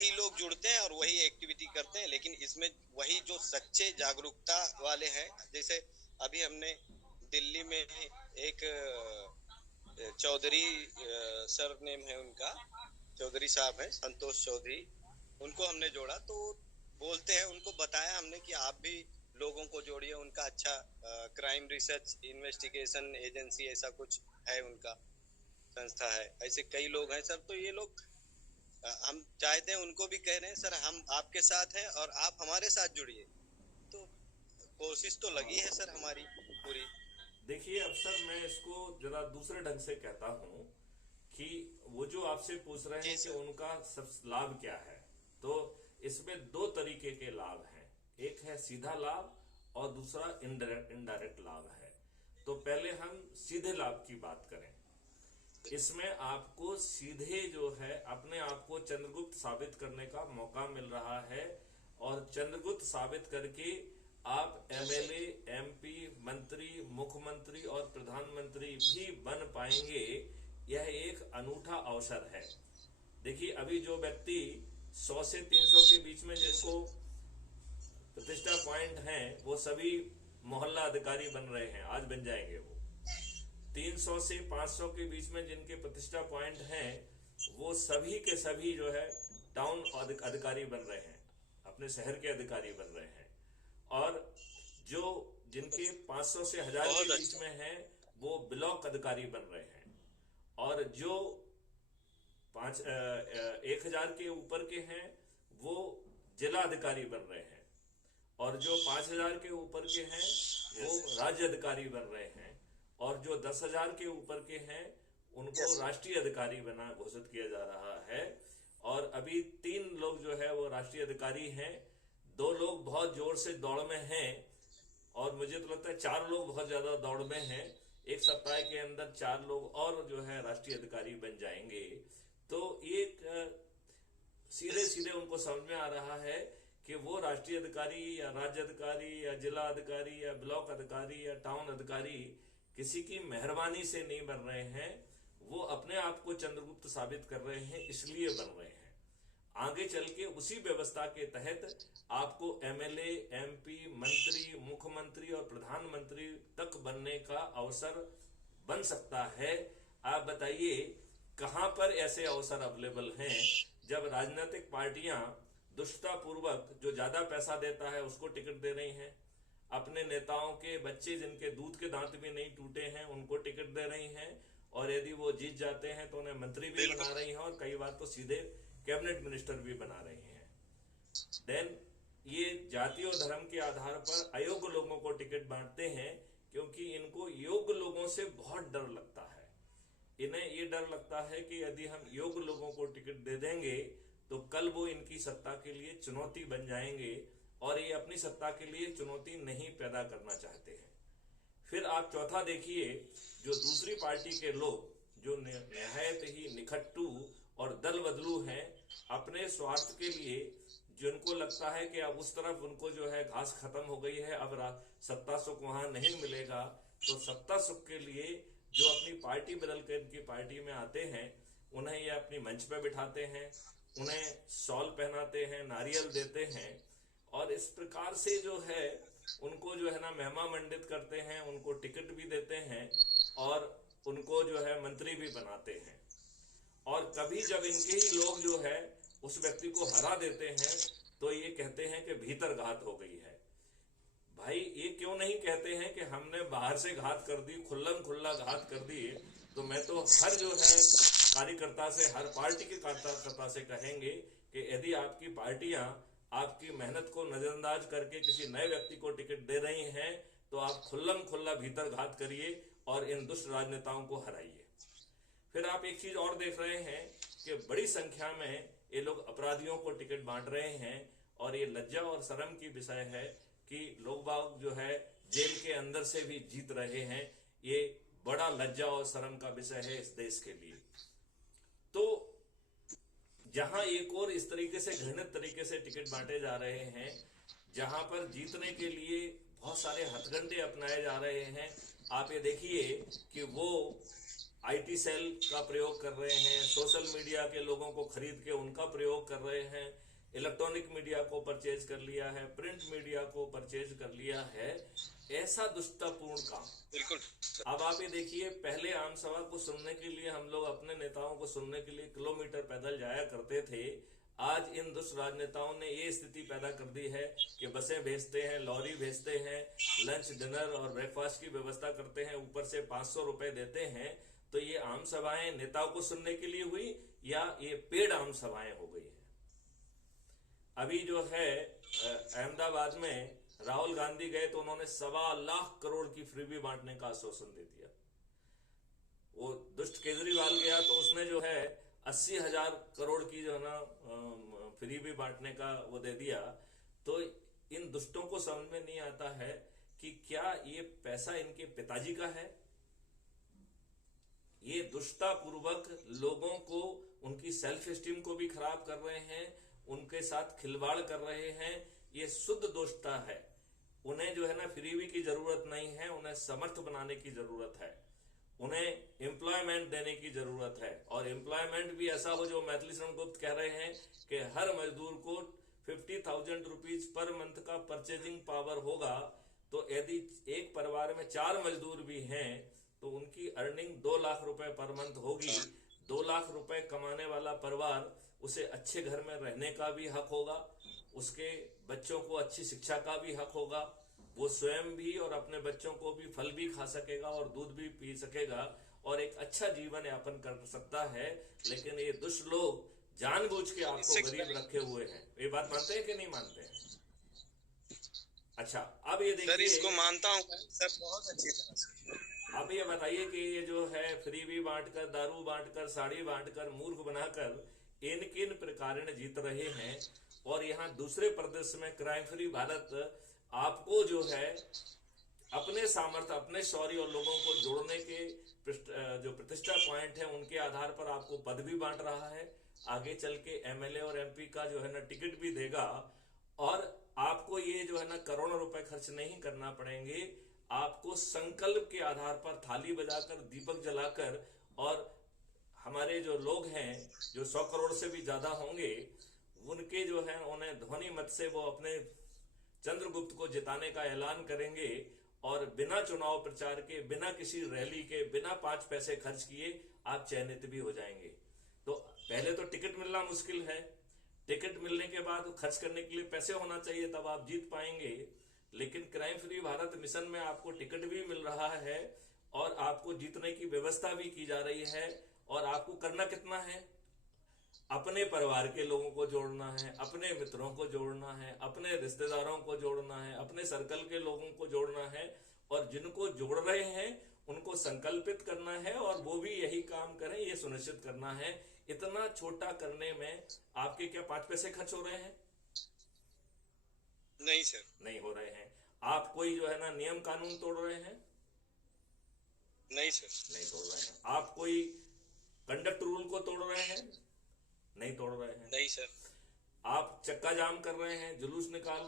वही लोग जुड़ते हैं और वही एक्टिविटी करते हैं, लेकिन इसमें वही जो सच्चे जागरूकता वाले हैं, जैसे अभी हमने दिल्ली में एक चौधरी सर नेम है उनका, चौधरी साहब है, संतोष चौधरी, उनको हमने जोड़ा तो बोलते हैं, उनको बताया हमने कि आप भी लोगों को जोड़िए, उनका अच्छा क्राइम रिसर्च इन्वेस्टिगेशन एजेंसी ऐसा कुछ है उनका, संस्था है, ऐसे कई लोग हैं सर। तो ये लोग हम चाहते हैं, उनको भी कह रहे हैं सर हम आपके साथ हैं और आप हमारे साथ जुड़िए। तो कोशिश तो लगी है सर हमारी पूरी। देखिए, अब सर मैं इसको जरा दूसरे ढंग से कहता हूँ कि वो जो आपसे पूछ रहे जी हैं कि सर। उनका सब लाभ क्या है, तो इसमें दो तरीके के लाभ हैं। एक है सीधा लाभ और दूसरा इनडायरेक्ट इनडायरेक्ट लाभ है। तो पहले हम सीधे लाभ की बात करें। इसमें आपको सीधे जो है अपने आप को चंद्रगुप्त साबित करने का मौका मिल रहा है, और चंद्रगुप्त साबित करके आप यस सर। एमएलए, एमपी, मंत्री, मुख्यमंत्री और प्रधानमंत्री भी बन पाएंगे। यह एक अनूठा अवसर है। देखिए, अभी जो व्यक्ति 100 से 300 के बीच में जी जिनको सर। प्रतिष्ठा पॉइंट हैं, वो सभी मोहल्ला अधिकारी बन रहे हैं, आज बन जाएंगे वो। 300 से 500 के बीच में जिनके प्रतिष्ठा पॉइंट हैं, वो सभी के सभी जो है टाउन अधिकारी बन रहे हैं, अपने शहर के अधिकारी बन रहे हैं। और जो जिनके 500 से 1000 के बहुत बीच अच्छा। में हैं, वो ब्लॉक अधिकारी बन रहे हैं। और जो 1000 के ऊपर के हैं, वो जिला अधिकारी बन रहे हैं। और जो 5000 के ऊपर के हैं, वो यस सर। राज्य अधिकारी बन रहे हैं। और जो 10,000 के ऊपर के हैं, उनको यस राष्ट्रीय अधिकारी बना घोषित किया जा रहा है। और अभी 3 लोग जो है वो राष्ट्रीय अधिकारी हैं। 2 लोग बहुत जोर से दौड़ में हैं, और मुझे तो लगता है 4 लोग बहुत ज्यादा दौड़ में हैं। एक सप्ताह के अंदर 4 लोग और जो है राष्ट्रीय अधिकारी बन जाएंगे। तो एक सीधे यस। सीधे उनको समझ में आ रहा है कि वो राष्ट्रीय अधिकारी या राज्य अधिकारी या जिला अधिकारी या ब्लॉक अधिकारी या टाउन अधिकारी किसी की मेहरबानी से नहीं बन रहे हैं। वो अपने आप को चंद्रगुप्त साबित कर रहे हैं, इसलिए बन रहे हैं। आगे चल के उसी व्यवस्था के तहत आपको एमएलए, एमपी, मंत्री, मुख्यमंत्री और प्रधानमंत्री तक बनने का अवसर बन सकता है। आप बताइए, कहां पर ऐसे अवसर अवेलेबल हैं जब राजनीतिक पार्टियां दुष्टता पूर्वक जो ज्यादा पैसा देता है उसको टिकट दे रही हैं, अपने नेताओं के बच्चे जिनके दूध के दांत भी नहीं टूटे हैं उनको टिकट दे रही हैं, और यदि वो जीत जाते हैं तो उन्हें मंत्री भी बिल्कुल। बना रही हैं, और कई बार तो सीधे कैबिनेट मिनिस्टर भी बना रही हैं। देन ये जाति और धर्म के आधार पर अयोग्य लोगों को टिकट बांटते हैं, क्योंकि इनको योग्य लोगों से बहुत डर लगता है। इन्हें ये डर लगता है कि यदि हम योग्य लोगों को टिकट दे देंगे तो कल वो इनकी सत्ता के लिए चुनौती बन जाएंगे, और ये अपनी सत्ता के लिए चुनौती नहीं पैदा करना चाहते हैं। फिर आप चौथा देखिए, जो दूसरी पार्टी के लोग जो निहायत ही निखट्टू और दल बदलू हैं, अपने स्वार्थ के लिए, जिनको लगता है कि अब उस तरफ उनको जो है घास खत्म हो गई है, अब सत्ता सुख वहां नहीं मिलेगा, तो सत्ता सुख के लिए जो अपनी पार्टी बदल कर इनकी पार्टी में आते हैं, उन्हें ये अपनी मंच पर बिठाते हैं, उन्हें शॉल पहनाते हैं, नारियल देते हैं, और इस प्रकार से जो है उनको जो है ना महिमा मंडित करते हैं, उनको टिकट भी देते हैं, और उनको जो है मंत्री भी बनाते हैं। और कभी जब इनके ही लोग जो है उस व्यक्ति को हरा देते हैं, तो ये कहते हैं कि भीतर घात हो गई है। भाई, ये क्यों नहीं कहते हैं कि हमने बाहर से घात कर दी, खुल्लम खुल्ला घात कर दी? तो मैं तो हर जो है कार्यकर्ता से, हर पार्टी के कार्यकर्ता से कहेंगे कि यदि आपकी पार्टियां आपकी मेहनत को नजरअंदाज करके किसी नए व्यक्ति को टिकट दे रही हैं, तो आप खुल्लम खुल्ला भीतर घात करिए और इन दुष्ट राजनेताओं को हराइए। फिर आप एक चीज और देख रहे हैं कि बड़ी संख्या में ये लोग अपराधियों को टिकट बांट रहे हैं, और ये लज्जा और शर्म की विषय है कि लोग बाग जो है जेल के अंदर से भी जीत रहे हैं। ये बड़ा लज्जा और शर्म का विषय है इस देश के लिए। तो जहां एक और इस तरीके से घृणित तरीके से टिकट बांटे जा रहे हैं, जहां पर जीतने के लिए बहुत सारे हथकंडे अपनाए जा रहे हैं। आप ये देखिए कि वो आईटी सेल का प्रयोग कर रहे हैं, सोशल मीडिया के लोगों को खरीद के उनका प्रयोग कर रहे हैं, इलेक्ट्रॉनिक मीडिया को परचेज कर लिया है, प्रिंट मीडिया को परचेज कर लिया है। ऐसा दुष्टतापूर्ण काम। बिल्कुल। अब आप ये देखिए, पहले आम सभा को सुनने के लिए हम लोग अपने नेताओं को सुनने के लिए किलोमीटर पैदल जाया करते थे। आज इन दुष्ट राजनेताओं ने ये स्थिति पैदा कर दी है कि बसें भेजते हैं, लॉरी भेजते हैं, लंच डिनर और ब्रेकफास्ट की व्यवस्था करते हैं, ऊपर से 500 रुपए देते हैं। तो ये आम सभाएं नेताओं को सुनने के लिए हुई या ये पेड आम सभाएं हो गई है? अभी जो है अहमदाबाद में राहुल गांधी गए तो उन्होंने 1.25 लाख करोड़ की फ्रीबी बांटने का आश्वासन दे दिया। वो दुष्ट केजरीवाल गया तो उसने जो है 80,000 करोड़ की जो है ना फ्रीबी बांटने का वो दे दिया। तो इन दुष्टों को समझ में नहीं आता है कि क्या ये पैसा इनके पिताजी का है। ये दुष्टतापूर्वक लोगों को, उनकी सेल्फ स्टीम को भी खराब कर रहे हैं, उनके साथ खिलवाड़ कर रहे हैं। ये शुद्ध दुष्टता है। उन्हें जो है ना फ्रीबी की जरूरत नहीं है, उन्हें समर्थ बनाने की जरूरत है, उन्हें एम्प्लॉयमेंट देने की जरूरत है। और एम्प्लॉयमेंट भी ऐसा हो जो मैथिली शरण गुप्त कह रहे हैं कि हर मजदूर को 50,000 रुपीज पर मंथ का परचेजिंग पावर होगा। तो यदि एक परिवार में 4 मजदूर भी हैं तो उनकी अर्निंग 2 लाख रुपए पर मंथ होगी। 2 लाख रुपए कमाने वाला परिवार, उसे अच्छे घर में रहने का भी हक होगा, उसके बच्चों को अच्छी शिक्षा का भी हक होगा, वो स्वयं भी और अपने बच्चों को भी फल भी खा सकेगा और दूध भी पी सकेगा और एक अच्छा जीवन यापन कर सकता है। लेकिन ये दुष्ट लोग जानबूझ के आपको गरीब रखे हुए हैं। ये बात मानते हैं कि नहीं मानते हैं? अच्छा, अब ये देखिए, सर इसको मानता हूँ सर बहुत अच्छी तरह से। अब ये बताइए कि ये जो है फ्रीबी बांटकर, दारू बांटकर, साड़ी बांटकर, मूर्ख बनाकर इन किन प्रकार जीत रहे हैं। और यहाँ दूसरे प्रदेश में क्राइम फ्री भारत आपको जो है अपने सामर्थ्य, अपने शौर्य और लोगों को जोड़ने के जो प्रतिष्ठा पॉइंट है उनके आधार पर आपको पद भी बांट रहा है। आगे चल के एमएलए और एमपी का जो है ना टिकट भी देगा और आपको ये जो है ना करोड़ों रुपए खर्च नहीं करना पड़ेंगे। आपको संकल्प के आधार पर थाली बजाकर, दीपक जलाकर, और हमारे जो लोग हैं जो 100 करोड़ से भी ज्यादा होंगे, उनके जो है उन्हें ध्वनि मत से वो अपने चंद्रगुप्त को जिताने का ऐलान करेंगे और बिना चुनाव प्रचार के, बिना किसी रैली के, बिना 5 पैसे खर्च किए आप चयनित भी हो जाएंगे। तो पहले तो टिकट मिलना मुश्किल है, टिकट मिलने के बाद खर्च करने के लिए पैसे होना चाहिए, तब आप जीत पाएंगे। लेकिन क्राइम फ्री भारत मिशन में आपको टिकट भी मिल रहा है और आपको जीतने की व्यवस्था भी की जा रही है। और आपको करना कितना है? अपने परिवार के लोगों को जोड़ना है, अपने मित्रों को जोड़ना है, अपने रिश्तेदारों को जोड़ना है, अपने सर्कल के लोगों को जोड़ना है और जिनको जोड़ रहे हैं उनको संकल्पित करना है और वो भी यही काम करें, ये सुनिश्चित करना है। इतना छोटा करने में आपके क्या 5 पैसे खर्च हो रहे हैं? नहीं सर, नहीं हो रहे हैं। आप कोई जो है ना नियम कानून तोड़ रहे हैं? नहीं सर, नहीं तोड़ रहे हैं। आप कोई कंडक्ट रूल को तोड़ रहे हैं? नहीं तोड़ रहे हैं। नहीं सर। आप चक्का जाम कर रहे हैं, जुलूस निकाल